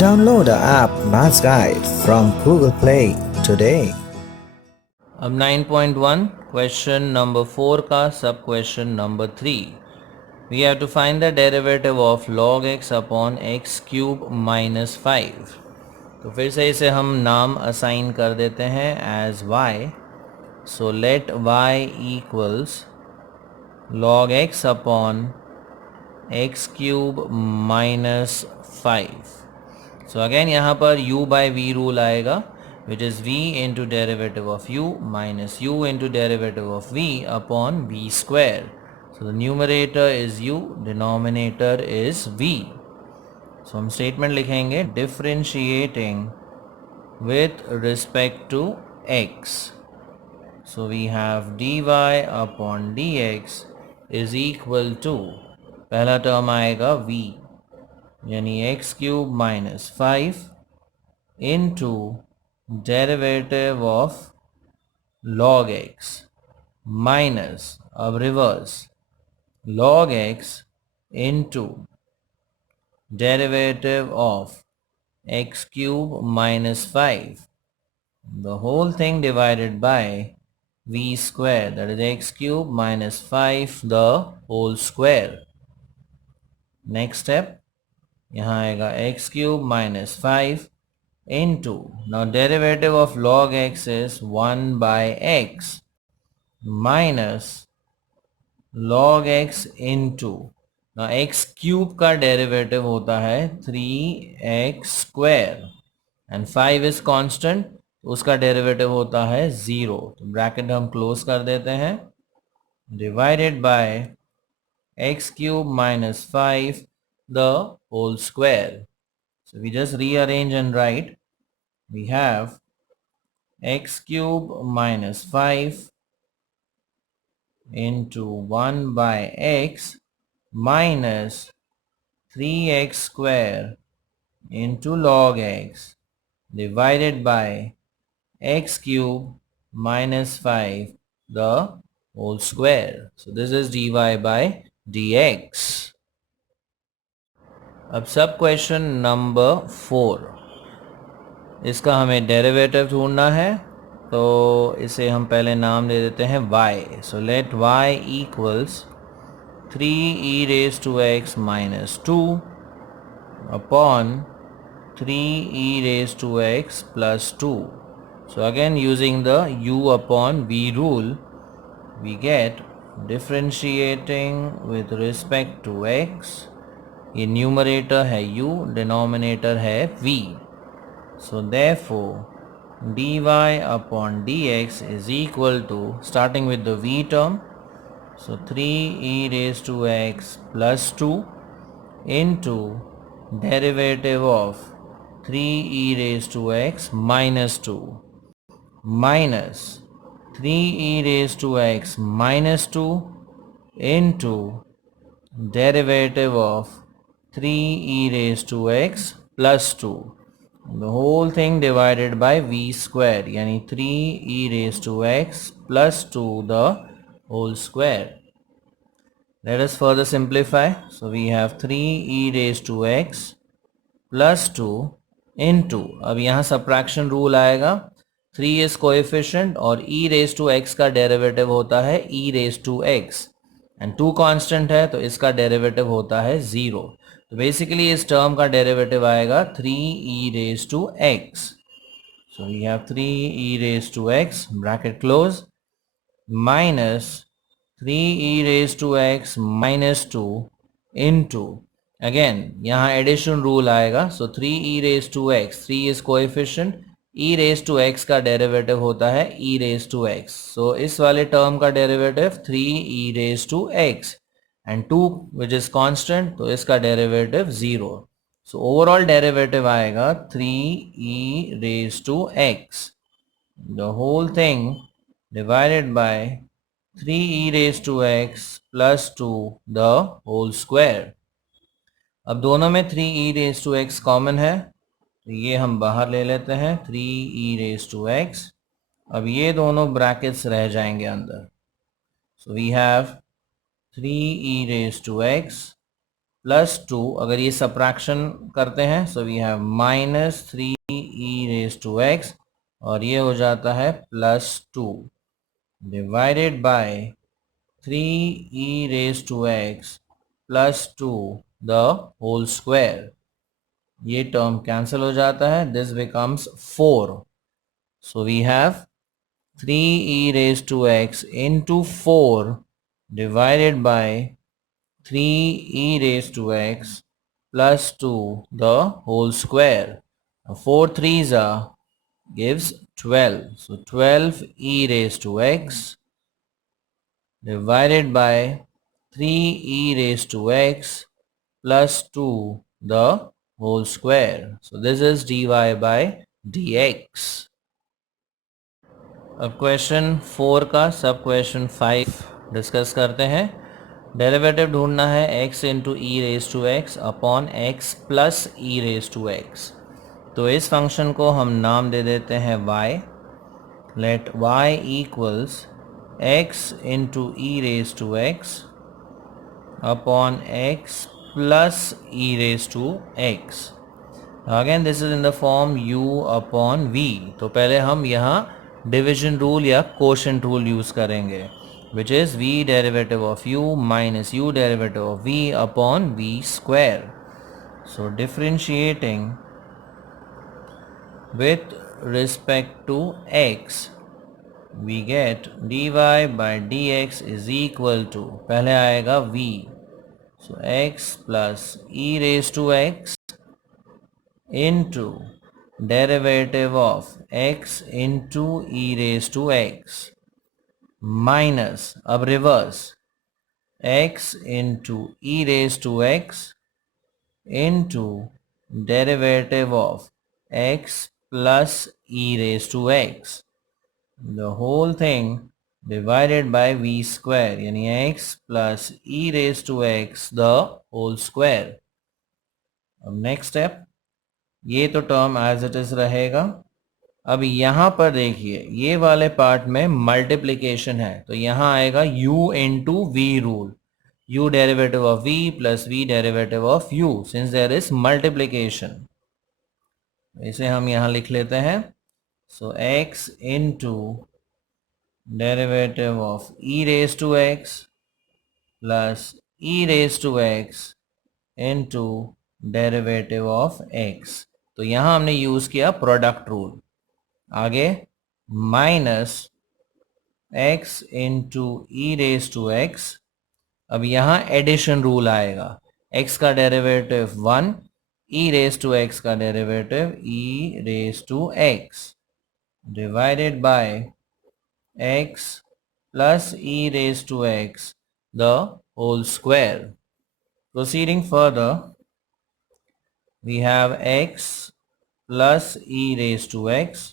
Download the app Maths Guide from Google Play today. अब 9.1 question number 4 का sub question number 3 we have to find the derivative of log x upon x cube minus 5. तो फिर से इसे हम नाम assign कर देते हैं as y. So let y equals log x upon x cube minus 5. So again यहाँ पर u बाई v रूल आएगा, which is v into derivative of u minus u into derivative of v upon v square. So the numerator is u, denominator is v. So हम statement लिखेंगे differentiating with respect to x. So we have dy upon dx is equal to, पहला term आएगा v यानी x cube minus 5 into derivative of log x minus, अब reverse, log x into derivative of x cube minus 5, the whole thing divided by v square, that is x cube minus 5 the whole square. Next step, यहाँ आएगा x cube minus 5 into, now derivative of log x is 1 by x minus log x into, now x cube का derivative होता है 3x square and 5 is constant, उसका derivative होता है 0. तो bracket हम क्लोज कर देते हैं, divided by x cube minus 5 the whole square. So we just rearrange and write, we have x cube minus 5 into 1 by x minus 3x square into log x divided by x cube minus 5 the whole square. So this is dy by dx. अब सब question number 4, इसका हमें derivative ढूंढना है, तो इसे हम पहले नाम दे देते हैं y. So let y equals 3e raised to x minus 2 upon 3e raised to x plus 2. So again using the u upon v rule, we get differentiating with respect to x, ये numerator है u, denominator है v. So therefore dy upon dx is equal to, starting with the v term, so 3e raised to x plus 2 into derivative of 3e raised to x minus 2 minus 3e raised to x minus 2 into derivative of 3e raised to x plus 2, the whole thing divided by v square, यानी 3e raised to x plus 2 the whole square. Let us further simplify. So we have 3e raised to x plus 2 into, अब यहाँ subtraction rule आएगा, 3 is coefficient और e raised to x का derivative होता है e raised to x and 2 constant है, तो इसका डेरिवेटिव होता है 0. तो बेसिकली इस टर्म का डेरिवेटिव आएगा 3e raised to x. So we have 3e raised to x, bracket close, minus 3e raised to x minus 2 into, again यहाँ एडिशन रूल आएगा, so 3e raised to x, 3 is coefficient, e raised to x का derivative होता है e raised to x. So इस वाले term का derivative 3e raised to x and 2 which is constant, तो इसका डेरिवेटिव 0. So overall डेरिवेटिव आएगा 3e raised to x, the whole thing divided by 3e raised to x plus 2 the whole square. अब दोनों में 3e raised to x common है, तो ये हम बाहर ले लेते हैं 3e raised to x. अब ये दोनों ब्रैकेट्स रह जाएंगे अंदर. So we have 3e raised to x plus 2, अगर ये सब्ट्रैक्शन करते हैं so we have minus 3 e raise to x, और ये हो जाता है plus 2 divided by 3 e raised to x plus 2 the whole square. ये टर्म कैंसिल हो जाता है, this becomes 4. So we have 3 e raised to x into 4 divided by 3 e raised to x plus 2 the whole square. 4 threes are gives 12. So 12 e raised to x divided by 3 e raised to x plus 2 the whole square. So this is dy by dx. अब question 4 का sub question 5 discuss करते हैं. Derivative ढूंढना है x into e raise to x upon x plus e raise to x. तो इस function को हम नाम दे देते हैं y. Let y equals x into e raised to x upon x plus e raised to x. Again this is in the form u upon v. तो पहले हम यहाँ डिविजन रूल या quotient रूल यूज़ करेंगे, which is v derivative of u minus u derivative of v upon v square. So differentiating with respect to x, we get dy by dx is equal to, पहले आएगा v, so x plus e raised to x into derivative of x into e raised to x minus, अब reverse, x into e raised to x into derivative of x plus e raised to x, the whole thing divided by v square, यानी x plus e raised to x the whole square. अब next step, ये तो term as it is रहेगा. अब यहाँ पर देखिए ये वाले पार्ट में मल्टीप्लिकेशन है, तो यहाँ आएगा u into v rule, u derivative of v plus v derivative of u, since there is multiplication. इसे हम यहाँ लिख लेते हैं. So x into derivative of e raised to x plus e raised to x into derivative of x. तो यहाँ हमने use किया प्रोडक्ट रूल. आगे minus x into e raise to x. अब यहाँ एडिशन रूल आएगा, x का derivative 1, e raise to x का derivative e raise to x divided by x plus e raised to x the whole square. Proceeding further, we have x plus e raised to x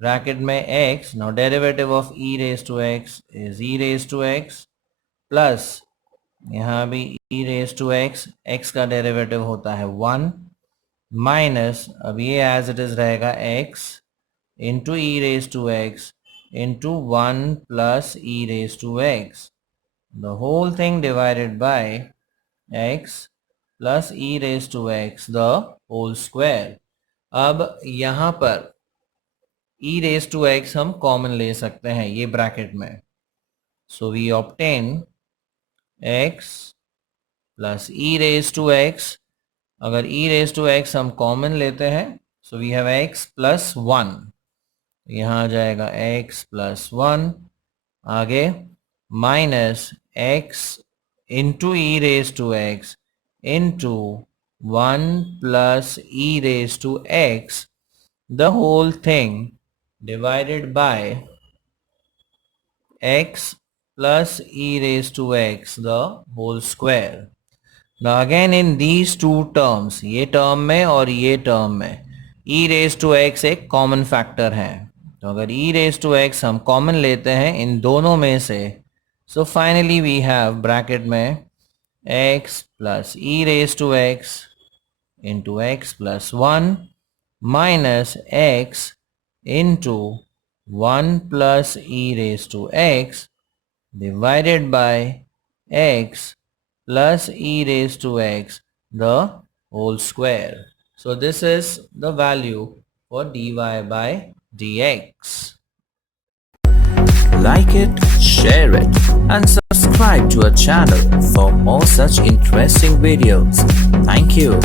bracket में x. Now derivative of e raised to x is e raised to x plus यहाँ भी e raised to x, x का derivative होता है 1 minus, अब ये as it is रहेगा x into e raise to x into 1 plus e raised to x, the whole thing divided by x plus e raised to x the whole square. अब यहाँ पर e raised to x हम common ले सकते हैं ये bracket में, so we obtain x plus e raised to x. अगर e raised to x हम कॉमन लेते हैं so we have x plus 1, यहाँ आ जाएगा x प्लस 1. आगे minus x into e raise to x into 1 plus e raise to x the whole thing divided by x plus e raised to x the whole square. Now again in these two terms, ये term में और ये term में e raised to x एक common factor है, तो अगर e raised to x हम कॉमन लेते हैं इन दोनों में से, so finally we have bracket में x plus e raised to x into x plus 1 minus x into 1 plus e raised to x divided by x plus e raised to x the whole square. So this is the value for dy by dx. Like it, share it, and subscribe to our channel for more such interesting videos. Thank you.